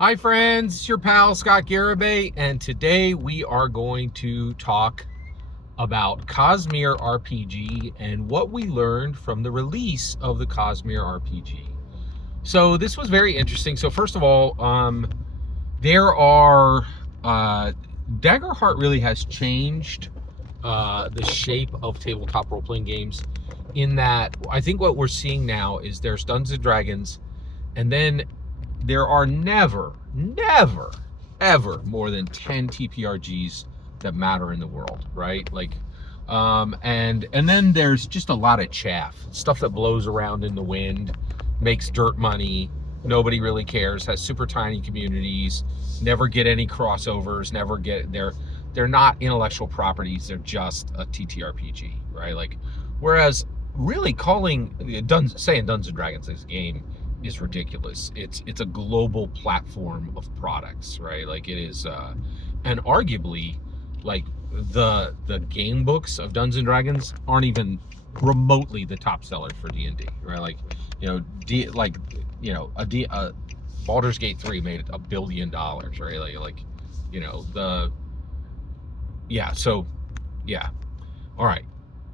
Hi friends, it's your pal Scott Garibay, and today we are going to talk about Cosmere RPG and what we learned from the release of the Cosmere RPG. So this was very interesting. So first of all, there are Daggerheart really has changed the shape of tabletop role-playing games in that I think what we're seeing now is there's Dungeons and Dragons, and then there are never, ever more than 10 TPRGs that matter in the world, right? And then there's just a lot of chaff, stuff that blows around in the wind, makes dirt money. Nobody really cares. Has super tiny communities. Never get any crossovers. Never get they're not intellectual properties. They're just a TTRPG, right? Whereas really saying Dungeons and Dragons is a game is ridiculous. It's a global platform of products, right? It is, and arguably, like the game books of Dungeons and Dragons aren't even remotely the top seller for D&D, right? Baldur's Gate 3 made $1 billion, right? You know the yeah. So yeah, all right.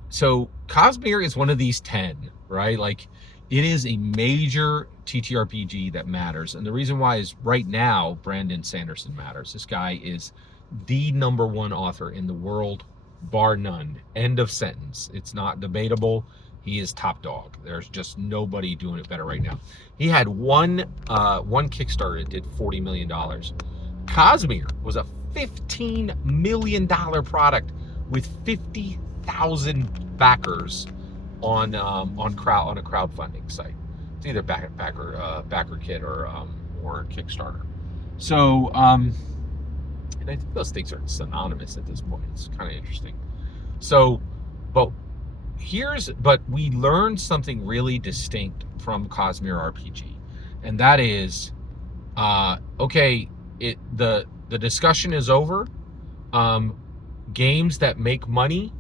So Cosmere is one of these 10, right? It is a major TTRPG that matters. And the reason why is right now, Brandon Sanderson matters. This guy is the #1 author in the world, bar none. End of sentence. It's not debatable. He is top dog. There's just nobody doing it better right now. He had one Kickstarter that did $40 million. Cosmere was a $15 million product with 50,000 backers on a crowdfunding site. It's either backer kit or Kickstarter. So and I think those things are synonymous at this point. It's kind of interesting. So, but we learned something really distinct from Cosmere RPG, and that is, okay, the discussion is over. Games that make money,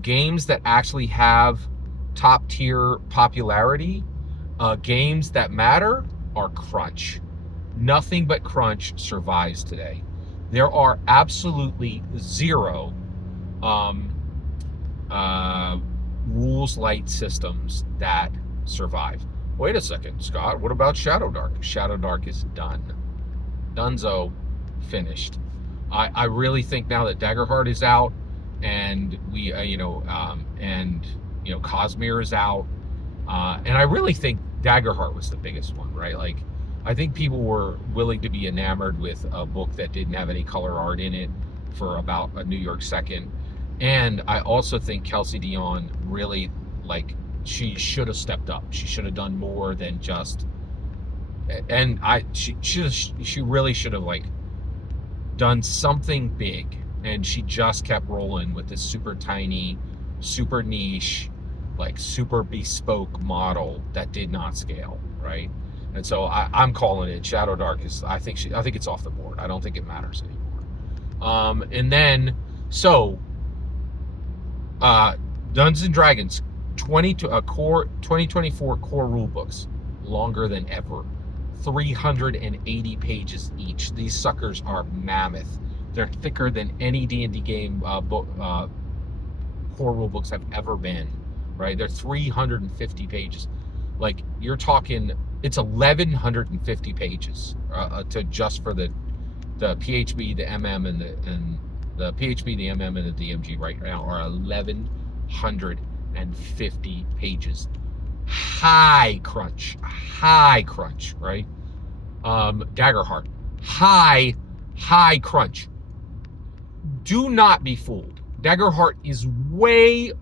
games that actually have top tier popularity, games that matter are crunch. Nothing but crunch survives today. There are absolutely zero rules light systems that survive. Wait a second, Scott, what about Shadow Dark? Shadow Dark is done. Dunzo, finished. I really think now that Daggerheart is out, and Cosmere is out, and I really think Daggerheart was the biggest one, right? I think people were willing to be enamored with a book that didn't have any color art in it for about a New York second. And I also think Kelsey Dion really, she should have stepped up. She should have done more than just, and she really should have done something big, and she just kept rolling with this super tiny, super niche, super bespoke model that did not scale, right? And so I'm calling it Shadow Dark is, I think it's off the board. I don't think it matters anymore. And then Dungeons and Dragons 2024 core rule books, longer than ever. 380 pages each. These suckers are mammoth. They're thicker than any D&D game core rule books have ever been, right? They're 350 pages. You're talking, it's 1,150 pages to just for the PHB, the MM, and the PHB, the MM, and the DMG right now are 1,150 pages. High crunch, right? Daggerheart, high crunch. Do not be fooled. Daggerheart is way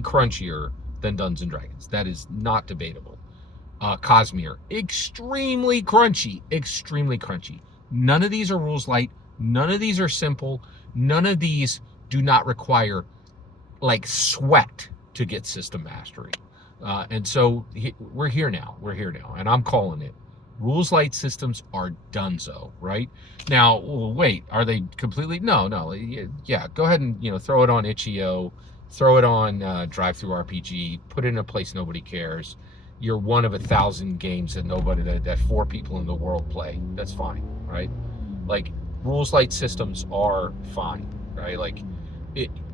crunchier than Dungeons and Dragons. That is not debatable. Cosmere, extremely crunchy. None of these are rules light. None of these are simple. None of these do not require sweat to get system mastery. And so we're here now, and I'm calling it. Rules light systems are donezo, right? Now, wait, are they completely? No. Yeah, go ahead and throw it on itch.io, throw it on Drive-Thru RPG, put it in a place nobody cares, you're one of 1,000 games that 4 people in the world play. That's fine, right? Like, rules light systems are fine, right? Like,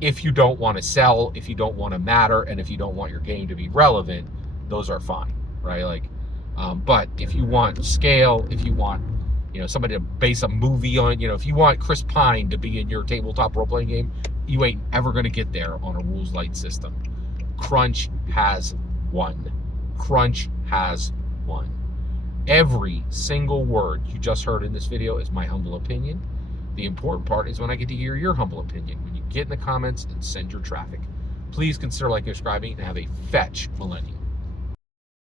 if you don't want to sell, if you don't want to matter, and if you don't want your game to be relevant, those are fine, right? Like, but if you want scale, if you want, somebody to base a movie on, if you want Chris Pine to be in your tabletop role-playing game, you ain't ever going to get there on a rules light system. Crunch has won. Crunch has won. Every single word you just heard in this video is my humble opinion. The important part is when I get to hear your humble opinion, when you get in the comments and send your traffic. Please consider liking and subscribing, and have a fetch millennium.